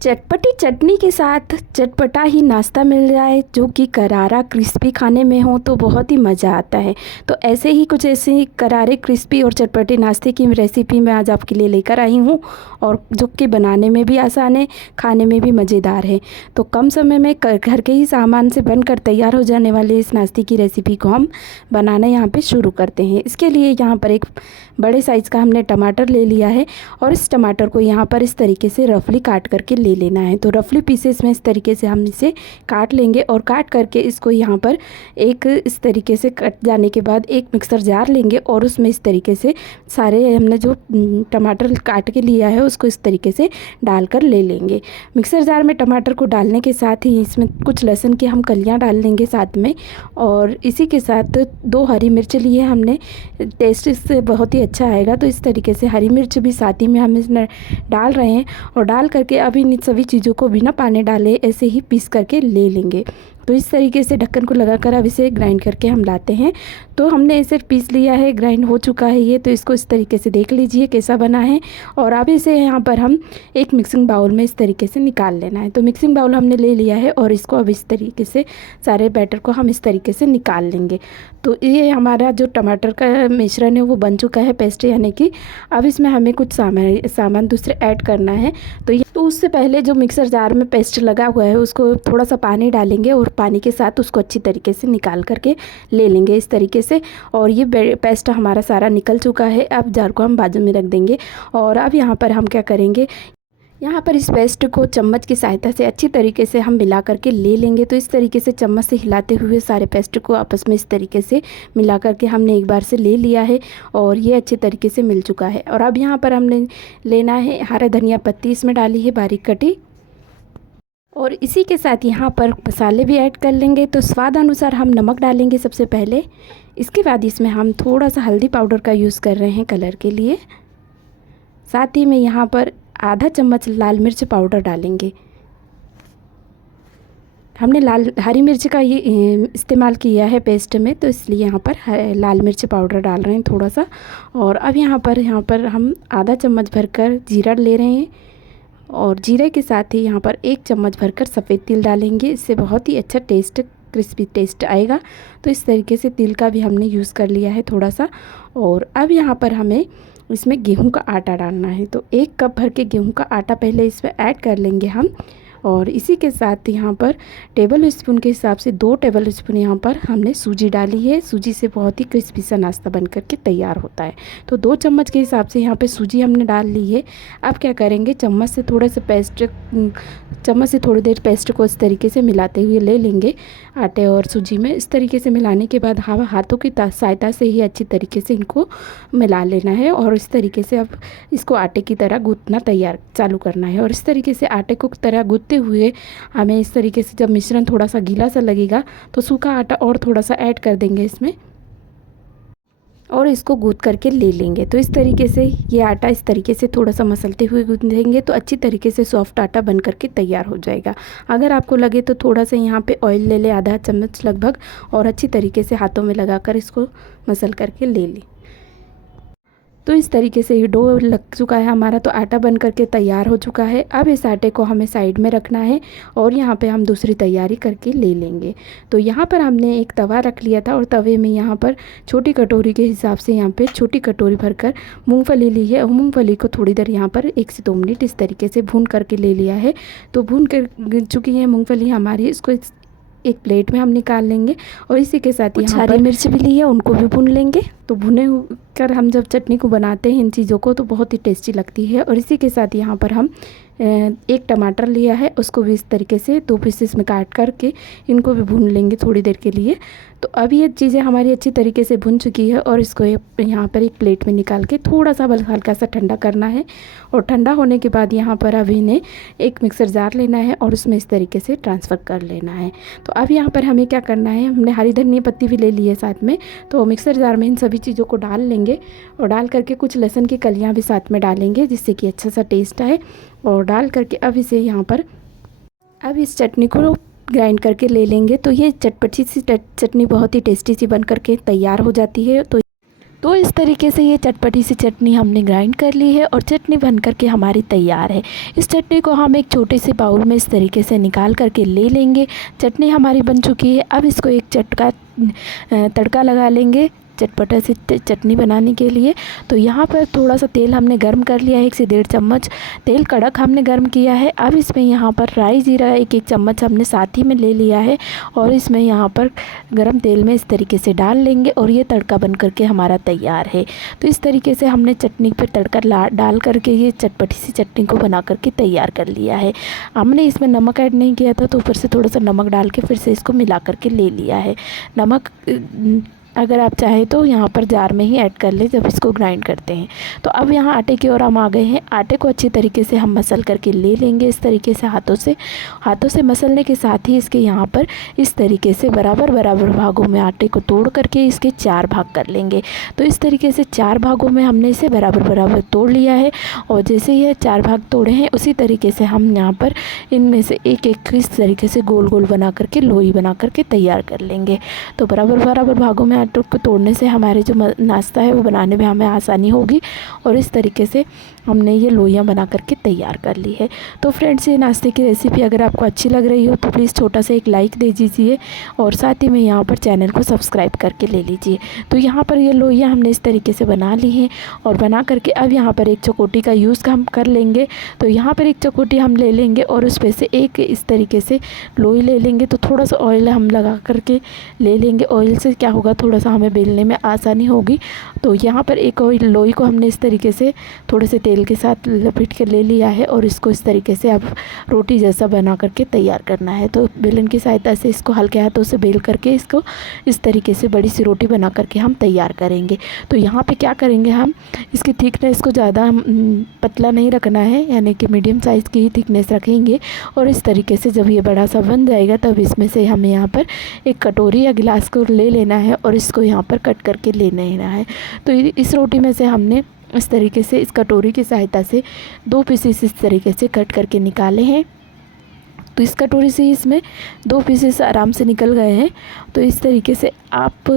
चटपटी चटनी के साथ चटपटा ही नाश्ता मिल जाए जो कि करारा क्रिस्पी खाने में हो तो बहुत ही मज़ा आता है। तो ऐसे ही कुछ ऐसे करारे क्रिस्पी और चटपटे नाश्ते की रेसिपी मैं आज आपके लिए लेकर आई हूँ, और जो कि बनाने में भी आसान है, खाने में भी मज़ेदार है। तो कम समय में घर के ही सामान से बनकर तैयार हो जाने वाले इस नाश्ते की रेसिपी को हम बनाना यहाँ पे शुरू करते हैं। इसके लिए यहाँ पर एक बड़े साइज़ का हमने टमाटर ले लिया है, और इस टमाटर को यहाँ पर इस तरीके से रफली काट करके ले लेना है। तो रफली पीसेस में इस तरीके से हम इसे काट लेंगे, और काट करके इसको यहाँ पर एक इस तरीके से कट जाने के बाद एक मिक्सर जार लेंगे, और उसमें इस तरीके से सारे हमने जो टमाटर काट के लिया है उसको इस तरीके से डालकर ले लेंगे। मिक्सर जार में टमाटर को डालने के साथ ही इसमें कुछ लहसुन की हम कलियाँ डाल लेंगे साथ में, और इसी के साथ 2 हरी मिर्च लिए हमने, टेस्ट इससे बहुत ही अच्छा आएगा। तो इस तरीके से हरी मिर्च भी साथ ही में हम इसमें डाल रहे हैं, और डाल करके अब इन सभी चीज़ों को बिना पानी डाले ऐसे ही पीस करके ले लेंगे। तो इस तरीके से ढक्कन को लगाकर अब इसे ग्राइंड करके हम लाते हैं। तो हमने इसे पीस लिया है, ग्राइंड हो चुका है ये। तो इसको इस तरीके से देख लीजिए कैसा बना है, और अब इसे यहाँ पर हम एक मिक्सिंग बाउल में इस तरीके से निकाल लेना है। तो मिक्सिंग बाउल हमने ले लिया है, और इसको अब इस तरीके से सारे बैटर को हम इस तरीके से निकाल लेंगे। तो ये हमारा जो टमाटर का मिश्रण है वो बन चुका है, पेस्ट यानी कि। अब इसमें हमें कुछ सामान दूसरे ऐड करना है। तो उससे पहले जो मिक्सर जार में पेस्ट लगा हुआ है उसको थोड़ा सा पानी डालेंगे, और पानी के साथ उसको अच्छी तरीके से निकाल करके ले लेंगे इस तरीके से। और ये पेस्ट हमारा सारा निकल चुका है। अब जार को हम बाजू में रख देंगे, और अब यहाँ पर हम क्या करेंगे, यहाँ पर इस पेस्ट को चम्मच की सहायता से अच्छी तरीके से हम मिला करके ले लेंगे। तो इस तरीके से चम्मच से हिलाते हुए सारे पेस्ट को आपस में इस तरीके से मिला करके हमने एक बार से ले लिया है, और ये अच्छे तरीके से मिल चुका है। और अब यहाँ पर हमने लेना है हरा धनिया पत्ती, इसमें डाली है बारीक कटी, और इसी के साथ यहाँ पर मसाले भी ऐड कर लेंगे। तो स्वाद अनुसार हम नमक डालेंगे सबसे पहले। इसके बाद इसमें हम थोड़ा सा हल्दी पाउडर का यूज़ कर रहे हैं कलर के लिए। साथ ही में यहाँ पर आधा चम्मच लाल मिर्च पाउडर डालेंगे। हमने हरी मिर्च का ये इस्तेमाल किया है पेस्ट में, तो इसलिए यहाँ पर लाल मिर्च पाउडर डाल रहे हैं थोड़ा सा। और अब यहाँ पर हम आधा चम्मच भरकर जीरा ले रहे हैं, और जीरे के साथ ही यहाँ पर 1 चम्मच भरकर सफ़ेद तिल डालेंगे। इससे बहुत ही अच्छा टेस्ट, क्रिस्पी टेस्ट आएगा। तो इस तरीके से तिल का भी हमने यूज़ कर लिया है थोड़ा सा। और अब यहाँ पर हमें इसमें गेहूं का आटा डालना है। तो 1 कप भर के गेहूं का आटा पहले इसमें ऐड कर लेंगे हम, और इसी के साथ यहाँ पर टेबल स्पून के हिसाब से 2 टेबल स्पून यहाँ पर हमने सूजी डाली है। सूजी से बहुत ही क्रिस्पी सा नाश्ता बन करके तैयार होता है। तो 2 चम्मच के हिसाब से यहाँ पे सूजी हमने डाल ली है। अब क्या करेंगे, चम्मच से थोड़ी देर पेस्ट को इस तरीके से मिलाते हुए ले लेंगे आटे और सूजी में। इस तरीके से मिलाने के बाद हाथों की सहायता से ही अच्छी तरीके से इनको मिला लेना है, और इस तरीके से अब इसको आटे की तरह गूँथना चालू करना है। और इस तरीके से आटे को तरह गूँथते हुए हमें इस तरीके से जब मिश्रण थोड़ा सा गीला सा लगेगा तो सूखा आटा और थोड़ा सा ऐड कर देंगे इसमें, और इसको गूँथ करके ले लेंगे। तो इस तरीके से ये आटा इस तरीके से थोड़ा सा मसलते हुए गूँथेंगे तो अच्छी तरीके से सॉफ्ट आटा बन करके तैयार हो जाएगा। अगर आपको लगे तो थोड़ा सा यहाँ पे ऑयल ले ले, आधा चम्मच लगभग, और अच्छी तरीके से हाथों में लगाकर इसको मसल करके ले लें। तो इस तरीके से ये डो लग चुका है हमारा, तो आटा बन करके तैयार हो चुका है। अब इस आटे को हमें साइड में रखना है, और यहाँ पे हम दूसरी तैयारी करके ले लेंगे। तो यहाँ पर हमने एक तवा रख लिया था, और तवे में यहाँ पर छोटी कटोरी के हिसाब से यहाँ पे छोटी कटोरी भरकर मूंगफली ली है, और मूंगफली को थोड़ी देर यहाँ पर 1 से 2 मिनट इस तरीके से भून करके ले लिया है। तो भून कर चुकी है मूँगफली हमारी, इसको एक प्लेट में हम निकाल लेंगे। और इसी के साथ यहाँ हरी मिर्च भी ली है, उनको भी भून लेंगे। तो भुने कर हम जब चटनी को बनाते हैं इन चीज़ों को तो बहुत ही टेस्टी लगती है। और इसी के साथ यहाँ पर हम 1 टमाटर लिया है, उसको भी इस तरीके से 2 पीसेस में काट करके इनको भी भून लेंगे थोड़ी देर के लिए। तो अब ये चीज़ें हमारी अच्छी तरीके से भुन चुकी है, और इसको यहाँ पर एक प्लेट में निकाल के थोड़ा सा बस हल्का सा ठंडा करना है। और ठंडा होने के बाद यहाँ पर अब इन्हें एक मिक्सर जार लेना है, और उसमें इस तरीके से ट्रांसफ़र कर लेना है। तो अब यहाँ पर हमें क्या करना है, हमने हरी धनिया पत्ती भी ले ली है साथ में। तो मिक्सर जार में इन सभी चीज़ों को डाल लेंगे, और डाल करके कुछ लहसुन की कलियाँ भी साथ में डालेंगे, जिससे कि अच्छा सा टेस्ट आए। और डाल करके अब इसे यहाँ पर अब इस चटनी को ग्राइंड करके ले लेंगे। तो ये चटपटी सी चटनी बहुत ही टेस्टी सी बन करके तैयार हो जाती है। तो इस तरीके से ये चटपटी सी चटनी हमने ग्राइंड कर ली है और चटनी बन कर के हमारी तैयार है। इस चटनी को हम एक छोटे से बाउल में इस तरीके से निकाल करके ले लेंगे। चटनी हमारी बन चुकी है। अब इसको एक तड़का लगा लेंगे चटपटा सी चटनी बनाने के लिए। तो यहाँ पर थोड़ा सा तेल हमने गर्म कर लिया है, 1 से 1.5 चम्मच तेल कड़क हमने गर्म किया है। अब इसमें यहाँ पर राई जीरा 1-1 चम्मच हमने साथ ही में ले लिया है और इसमें यहाँ पर गर्म तेल में इस तरीके से डाल लेंगे और ये तड़का बन करके हमारा तैयार है। तो इस तरीके से हमने चटनी पर तड़का डाल करके ये चटपटी सी चटनी को बना करके तैयार कर लिया है। हमने इसमें नमक ऐड नहीं किया था तो ऊपर से थोड़ा सा नमक डाल के फिर से इसको मिला करके ले लिया है। नमक अगर आप चाहें तो यहाँ पर जार में ही ऐड कर लें जब इसको ग्राइंड करते हैं। तो अब यहाँ आटे की ओर हम आ गए हैं। आटे को अच्छी तरीके से हम मसल करके ले लेंगे इस तरीके से हाथों से मसलने के साथ ही इसके यहाँ पर इस तरीके से बराबर भागों में आटे को तोड़ करके इसके 4 भाग कर लेंगे। तो इस तरीके से 4 भागों में हमने इसे बराबर तोड़ लिया है और जैसे ये 4 भाग तोड़े हैं उसी तरीके से हम यहाँ पर इनमें से एक इस तरीके से गोल बना करके लोई बना करके तैयार कर लेंगे। तो बराबर भागों में आटे को तोड़ने से हमारे जो नाश्ता है वो बनाने में हमें आसानी होगी और इस तरीके से हमने ये लोइयाँ बना करके तैयार कर ली है। तो फ्रेंड्स, ये नाश्ते की रेसिपी अगर आपको अच्छी लग रही हो तो प्लीज़ छोटा सा एक लाइक दे दीजिए और साथ ही में यहाँ पर चैनल को सब्सक्राइब करके ले लीजिए। तो यहाँ पर ये लोइयाँ हमने इस तरीके से बना ली हैं और बना करके अब यहाँ पर एक चकोटी का यूज़ हम कर लेंगे। तो यहाँ पर एक चकोटी हम ले लेंगे और उस पर से एक इस तरीके से लोई ले लेंगे। तो थोड़ा सा ऑयल हम लगा करके ले लेंगे। ऑयल से क्या होगा, थोड़ा सा हमें बेलने में आसानी होगी। तो यहाँ पर एक लोई को हमने इस तरीके से थोड़े से तेल के साथ लपेट के ले लिया है और इसको इस तरीके से अब रोटी जैसा बना करके तैयार करना है। तो बेलन की सहायता से इसको हल्के हाथों से बेल करके इसको इस तरीके से बड़ी सी रोटी बना करके हम तैयार करेंगे। तो यहाँ पे क्या करेंगे, हम इसकी थिकनेस को ज़्यादा पतला नहीं रखना है, यानी कि मीडियम साइज़ की ही थिकनेस रखेंगे। और इस तरीके से जब ये बड़ा सा बन जाएगा तब इसमें से हमें यहाँ पर एक कटोरी या गिलास को ले लेना है और इसको यहाँ पर कट करके ले लेना है। तो इस रोटी में से हमने इस तरीके से इस कटोरी की सहायता से 2 पीसेस इस तरीके से कट करके निकाले हैं। तो इस कटोरी से इसमें 2 पीसेस आराम से निकल गए हैं। तो इस तरीके से आप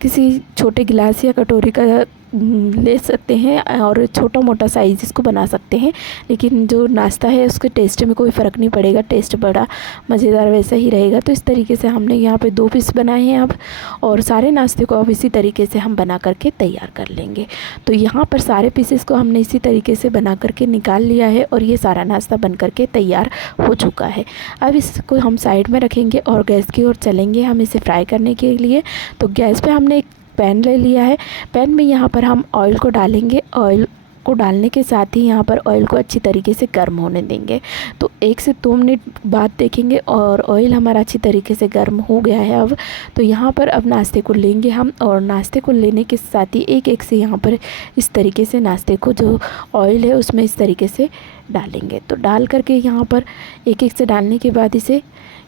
किसी छोटे गिलास या कटोरी का ले सकते हैं और छोटा मोटा साइज़ इसको बना सकते हैं, लेकिन जो नाश्ता है उसके टेस्ट में कोई फ़र्क नहीं पड़ेगा, टेस्ट बड़ा मज़ेदार वैसा ही रहेगा। तो इस तरीके से हमने यहाँ पे 2 पीस बनाए हैं अब, और सारे नाश्ते को अब इसी तरीके से हम बना करके तैयार कर लेंगे। तो यहाँ पर सारे पीसेस को हमने इसी तरीके से बना करके निकाल लिया है और ये सारा नाश्ता बन करके तैयार हो चुका है। अब इसको हम साइड में रखेंगे और गैस की ओर चलेंगे हम इसे फ्राई करने के लिए। तो गैस पे हमने एक पैन ले लिया है। पैन में यहाँ पर हम ऑयल को डालेंगे। ऑयल को डालने के साथ ही यहाँ पर ऑयल को अच्छी तरीके से गर्म होने देंगे। तो 1 से 2 मिनट बाद देखेंगे और ऑयल हमारा अच्छी तरीके से गर्म हो गया है अब। तो यहाँ पर अब नाश्ते को लेंगे हम, और नाश्ते को लेने के साथ ही एक से यहाँ पर इस तरीके से नाश्ते को जो ऑयल है उसमें इस तरीके से डालेंगे। तो डाल करके यहाँ पर एक से डालने के बाद इसे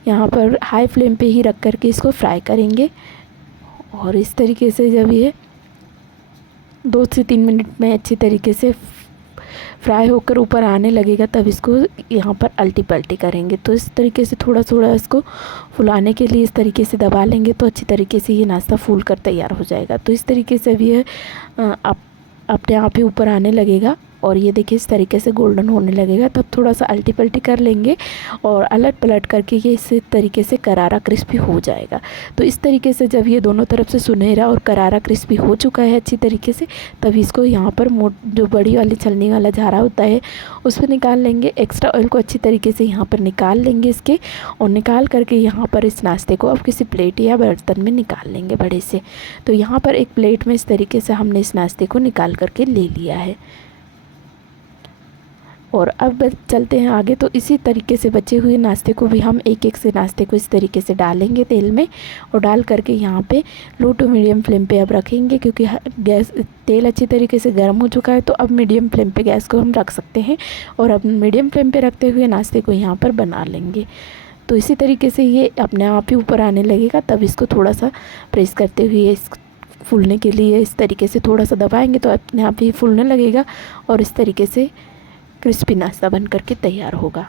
यहाँ पर हाई फ्लेम पे ही रख करके इसको फ्राई करेंगे। और इस तरीके से जब ये 2 से 3 मिनट में अच्छी तरीके से फ्राई होकर ऊपर आने लगेगा तब इसको यहाँ पर अल्टी पल्टी करेंगे। तो इस तरीके से थोड़ा इसको फुलाने के लिए इस तरीके से दबा लेंगे तो अच्छी तरीके से ये नाश्ता फूल कर तैयार हो जाएगा। तो इस तरीके से भी ये अपने आप ही ऊपर आने लगेगा और ये देखिए इस तरीके से गोल्डन होने लगेगा। तब थोड़ा सा अल्टी पल्टी कर लेंगे और अलट पलट करके ये इस तरीके से करारा क्रिस्पी हो जाएगा। तो इस तरीके से जब ये दोनों तरफ से सुनहरा और करारा क्रिस्पी हो चुका है अच्छी तरीके से, तब इसको यहाँ पर जो बड़ी वाली छलनी वाला झारा होता है उस पर निकाल लेंगे। एक्स्ट्रा ऑयल को अच्छी तरीके से यहाँ पर निकाल लेंगे इसके, और निकाल करके यहाँ पर इस नाश्ते को अब किसी प्लेट या बर्तन में निकाल लेंगे बड़े से। तो यहाँ पर एक प्लेट में इस तरीके से हमने इस नाश्ते को निकाल करके ले लिया है। और अब चलते हैं आगे। तो इसी तरीके से बचे हुए नाश्ते को भी हम एक से नाश्ते को इस तरीके से डालेंगे तेल में, और डाल करके यहाँ पे लो टू मीडियम फ्लेम पे अब रखेंगे, क्योंकि गैस तेल अच्छी तरीके से गर्म हो चुका है। तो अब मीडियम फ्लेम पे गैस को हम रख सकते हैं, और अब मीडियम फ्लेम पे रखते हुए नाश्ते को यहाँ पर बना लेंगे। तो इसी तरीके से ये अपने आप ही ऊपर आने लगेगा, तब इसको थोड़ा सा प्रेस करते हुए इस फूलने के लिए इस तरीके से थोड़ा सा दबाएँगे तो अपने आप ही फूलने लगेगा और इस तरीके से क्रिस्पी नाश्ता बन करके तैयार होगा।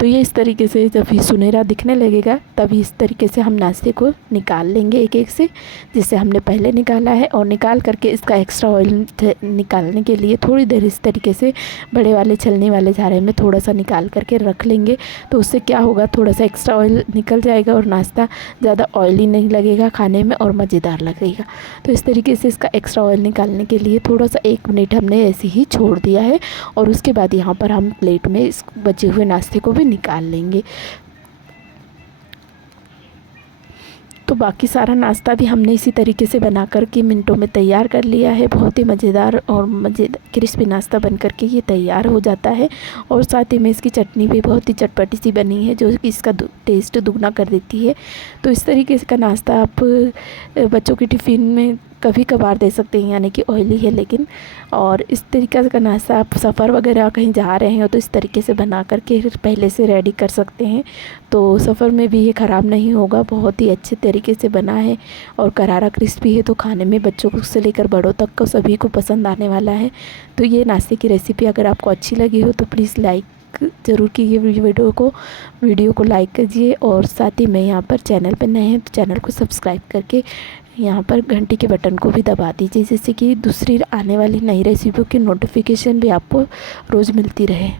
तो तो ये इस तरीके से जब ये सुनहरा दिखने लगेगा तभी इस तरीके से हम नाश्ते को निकाल लेंगे एक एक से, जिससे हमने पहले निकाला है। और निकाल करके इसका एक्स्ट्रा ऑयल निकालने के लिए थोड़ी देर इस तरीके से बड़े वाले छलनी वाले झारे में थोड़ा सा निकाल करके रख लेंगे। तो उससे क्या होगा, थोड़ा सा एक्स्ट्रा ऑयल निकल जाएगा और नाश्ता ज़्यादा ऑयली नहीं लगेगा खाने में और मज़ेदार लगेगा। तो इस तरीके से इसका एक्स्ट्रा ऑयल निकालने के लिए थोड़ा सा 1 मिनट हमने ऐसे ही छोड़ दिया है। और उसके बाद यहाँ पर हम प्लेट में इस बचे हुए नाश्ते को भी निकाल लेंगे। तो बाकी सारा नाश्ता भी हमने इसी तरीके से बना कर के मिनटों में तैयार कर लिया है। बहुत ही मज़ेदार और क्रिस्पी नाश्ता बन कर के ये तैयार हो जाता है। और साथ ही में इसकी चटनी भी बहुत ही चटपटी सी बनी है, जो कि इसका टेस्ट दुगना कर देती है। तो इस तरीके से का नाश्ता आप बच्चों की टिफ़िन में कभी कभार दे सकते हैं, यानी कि ऑयली है लेकिन। और इस तरीके का नाश्ता आप सफ़र वगैरह कहीं जा रहे हो तो इस तरीके से बना कर के पहले से रेडी कर सकते हैं। तो सफ़र में भी ये ख़राब नहीं होगा, बहुत ही अच्छे तरीके से बना है और करारा क्रिस्पी है। तो खाने में बच्चों से लेकर बड़ों तक को सभी को पसंद आने वाला है। तो ये नाश्ते की रेसिपी अगर आपको अच्छी लगी हो तो प्लीज़ लाइक ज़रूर कीजिए वीडियो को लाइक कीजिए। और साथ ही में यहाँ पर चैनल पर नए हैं तो चैनल को सब्सक्राइब करके यहाँ पर घंटी के बटन को भी दबा दीजिए, जिससे कि दूसरी आने वाली नई रेसिपियों की नोटिफिकेशन भी आपको रोज़ मिलती रहे।